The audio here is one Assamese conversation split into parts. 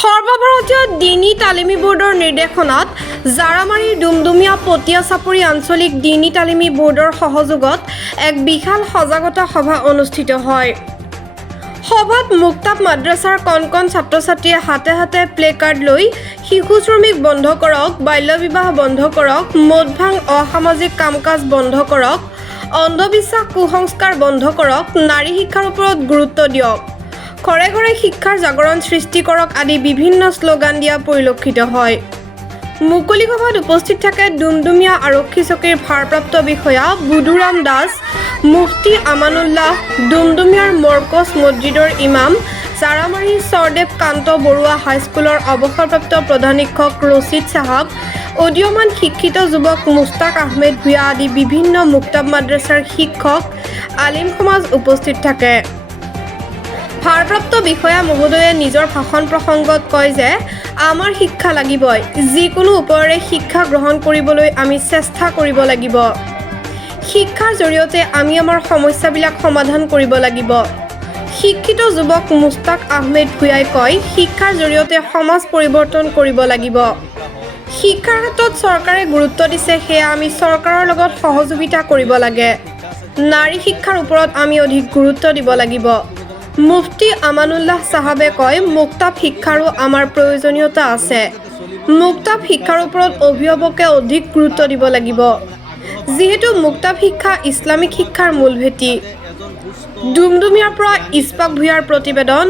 সৰ্বভাৰতীয় দিনী তালিমী বোৰ্ডৰ নিৰ্দেশনাত জাৰামাৰীৰ ডুমডুমীয়া পতিয়া চাপৰি আঞ্চলিক দিনী তালিমী বোৰ্ডৰ সহযোগত এক বিশাল সজাগতা সভা অনুষ্ঠিত হয়। সভাত মুক্তাব মাদ্ৰাছাৰ কণ ছাত্ৰ-ছাত্ৰীয়ে হাতে হাতে প্লেকাৰ্ড লৈ শিশু শ্ৰমিক বন্ধ কৰক, বাল্য বিবাহ বন্ধ কৰক, মদ ভাং অসামাজিক কাম-কাজ বন্ধ কৰক, অন্ধবিশ্বাস কুসংস্কাৰ বন্ধ কৰক, নাৰী শিক্ষাৰ ওপৰত গুৰুত্ব দিয়ক, ঘৰে ঘৰে শিক্ষাৰ জাগৰণ সৃষ্টি কৰক আদি বিভিন্ন শ্লোগান দিয়া পৰিলক্ষিত হয়। মুকলি সভাত উপস্থিত থাকে ডুমডুমীয়া আৰক্ষী চকীৰ ভাৰপ্ৰাপ্ত বিষয়া বুধুৰাম দাস, মুফতি আমানুল্লাহ, ডুমডুমীয়াৰ মৰকজ মছজিদৰ ইমাম, জাৰামাৰী চৰদেৱ কান্ত বৰুৱা হাইস্কুলৰ অৱসৰপ্ৰাপ্ত প্ৰধান শিক্ষক ৰছিদ চাহাব, উদীয়মান শিক্ষিত যুৱক মুস্তাক আহমেদ ভূঞা আদি বিভিন্ন মুক্তাব মাদ্ৰাছাৰ শিক্ষক, আলিম সমাজ উপস্থিত থাকে। ভাৰপ্ৰাপ্ত বিষয়া মহোদয়ে নিজৰ ভাষণ প্ৰসংগত কয় যে আমাৰ শিক্ষা লাগিবই, যিকোনো উপায়েৰে শিক্ষা গ্ৰহণ কৰিবলৈ আমি চেষ্টা কৰিব লাগিব। শিক্ষাৰ জৰিয়তে আমি আমাৰ সমস্যাবিলাক সমাধান কৰিব লাগিব। শিক্ষিত যুৱক মুস্তাক আহমেদ ভূঞাই কয়, শিক্ষাৰ জৰিয়তে সমাজ পৰিৱৰ্তন কৰিব লাগিব। শিক্ষাৰ ক্ষেত্ৰত চৰকাৰে গুৰুত্ব দিছে, সেয়া আমি চৰকাৰৰ লগত সহযোগিতা কৰিব লাগে। নাৰী শিক্ষাৰ ওপৰত আমি অধিক গুৰুত্ব দিব লাগিব। মুফতি আমানুল্লাহ চাহাবে কয়, মুক্তাব শিক্ষাৰো আমাৰ প্ৰয়োজনীয়তা আছে। মুক্তাব শিক্ষাৰ ওপৰত অভিভাৱকে অধিক গুৰুত্ব দিব লাগিব, যিহেতু মুক্তাব শিক্ষা ইছলামিক শিক্ষাৰ মূল ভেটি। ডুমডুমীয়াৰ পৰা ইছপাক ভূঞাৰ প্ৰতিবেদন,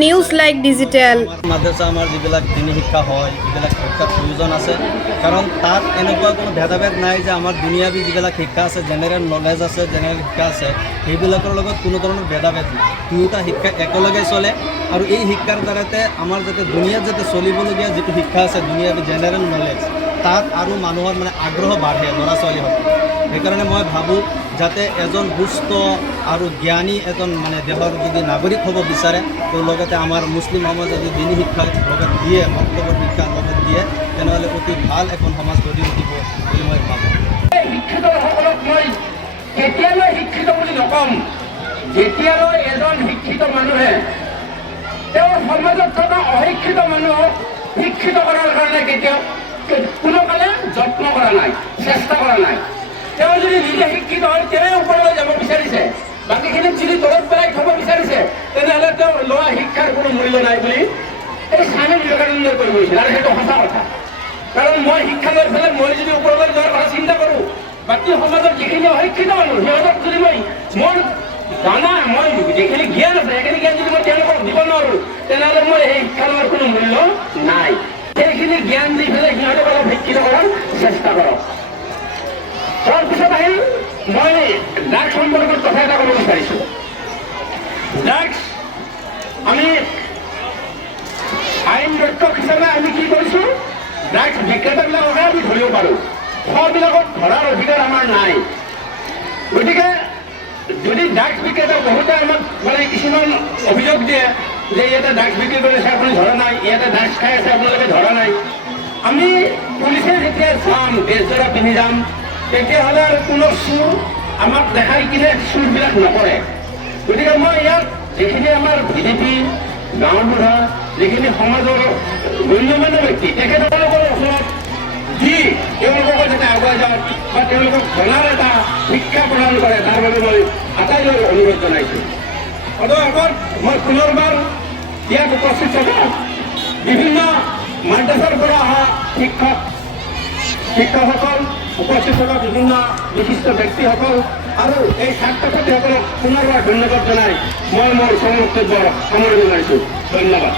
newslikedigital। মাদ্ৰাছা আমাৰ যিবিলাক দিনী শিক্ষা হয়, যিবিলাক শিক্ষাৰ প্ৰয়োজন আছে, কাৰণ তাত এনেকুৱা কোনো ভেদাভেদ নাই যে আমাৰ দুনিয়াবী যিবিলাক শিক্ষা আছে, জেনেৰেল নলেজ আছে, জেনেৰেল শিক্ষা আছে, সেইবিলাকৰ লগত কোনো ধৰণৰ ভেদাভেদ নাই। দুয়োটা শিক্ষা একেলগে চলে আৰু এই শিক্ষাৰ দ্বাৰাতে আমাৰ যাতে দুনিয়াত যাতে চলিবলগীয়া যিটো শিক্ষা আছে, দুনিয়াবী জেনেৰেল নলেজ, তাত আৰু মানুহৰ আগ্ৰহ বাঢ়ে ল'ৰা ছোৱালীসকল। সেইকাৰণে মই ভাবোঁ যাতে এজন সুস্থ আৰু জ্ঞানী এজন দেশৰ যদি নাগৰিক হ'ব বিচাৰে, লগতে আমাৰ মুছলিম সমাজে যদি দিনী শিক্ষাৰ লগত দিয়ে, বক্তব্যৰ শিক্ষাৰ লগত দিয়ে, তেনেহ'লে অতি ভাল এখন সমাজ গঢ়ি উঠিব বুলি মই ভাবোঁ। শিক্ষিতসকলক মই কেতিয়ালৈ শিক্ষিত বুলি নক'ম, যেতিয়ালৈ এজন শিক্ষিত মানুহে তেওঁৰ সমাজত থকা অশিক্ষিত মানুহক শিক্ষিত কৰাৰ কাৰণে কেতিয়াও কোনো কালে যত্ন কৰা নাই, চেষ্টা কৰা নাই। তেওঁ যদি নিজে শিক্ষিত হয়, তেওঁৱে ওপৰলৈ যাব বিচাৰিছে, বাকীখিনিক যদি তলত পেলাই থ'ব বিচাৰিছে, তেনেহ'লে তেওঁ লোৱা শিক্ষাৰ কোনো মূল্য নাই বুলি এই স্বামী বিবেকানন্দই কৈ গৈছিল। আৰু সেইটো সঁচা কথা, কাৰণ মই শিক্ষা লৈ পেলাই মই যদি ওপৰলৈ যোৱাৰ কথা চিন্তা কৰোঁ, বাকী সমাজত যিখিনি অশিক্ষিত মানুহ, সিহঁতক যদি মোৰ জানা, মই যিখিনি জ্ঞান আছে, সেইখিনি জ্ঞান যদি মই তেওঁলোকক দিব নোৱাৰোঁ, তেনেহ'লে মই সেই শিক্ষা লোৱাৰ কোনো মূল্য নাই। সেইখিনি জ্ঞান দি পেলাই সিহঁতক অলপ শিক্ষিত কৰাৰ চেষ্টা কৰক। তাৰপিছত আহিল মই ড্ৰাগছ সম্পৰ্কত কথা এটা ক'ব বিচাৰিছোঁ। ড্ৰাগছ আমি আইন ৰক্ষক হিচাপে আমি কি কৰিছোঁ, ড্ৰাগছ বিক্ৰেতাবিলাককে আমি ধৰিব পাৰোঁ, খোৱাবিলাকত ধৰাৰ অধিকাৰ আমাৰ নাই। গতিকে যদি ড্ৰাগছ বিক্ৰেতা বহুতে আমাক কিছুমান অভিযোগ দিয়ে যে ইয়াতে ড্ৰাগছ বিক্ৰী কৰি আছে, আপুনি ধৰা নাই, ইয়াতে ড্ৰাগছ খাই আছে, আপোনালোকে ধৰা নাই। আমি পুলিচে যেতিয়া যাম, বেজৰা পিন্ধি যাম, তেতিয়াহ'লে আৰু কোনো চুৰ আমাক দেখাই কিনে চুৰবিলাক নকৰে। গতিকে মই ইয়াত যিখিনি আমাৰ ভিডিপি, গাঁওবুঢ়া, যিখিনি সমাজৰ গণ্যমান্য ব্যক্তি, তেখেতসকলৰ ওচৰত যি তেওঁলোকক যাতে আগুৱাই যাওক বা তেওঁলোকক জনাৰ এটা শিক্ষা প্ৰদান কৰে, তাৰ বাবে মই আটাইলৈ অনুৰোধ জনাইছোঁ। আগত মই পুনৰবাৰ ইয়াত উপস্থিত থকা বিভিন্ন মাদ্ৰাছাৰ পৰা অহা শিক্ষকসকল, উপস্থিত থকা বিভিন্ন বিশিষ্ট ব্যক্তিসকল আৰু এই ছাত্ৰ ছাত্ৰীসকলক পুনৰবাৰ ধন্যবাদ জনাই মই মোৰ বক্তব্য সামৰণি মাৰিছোঁ। ধন্যবাদ।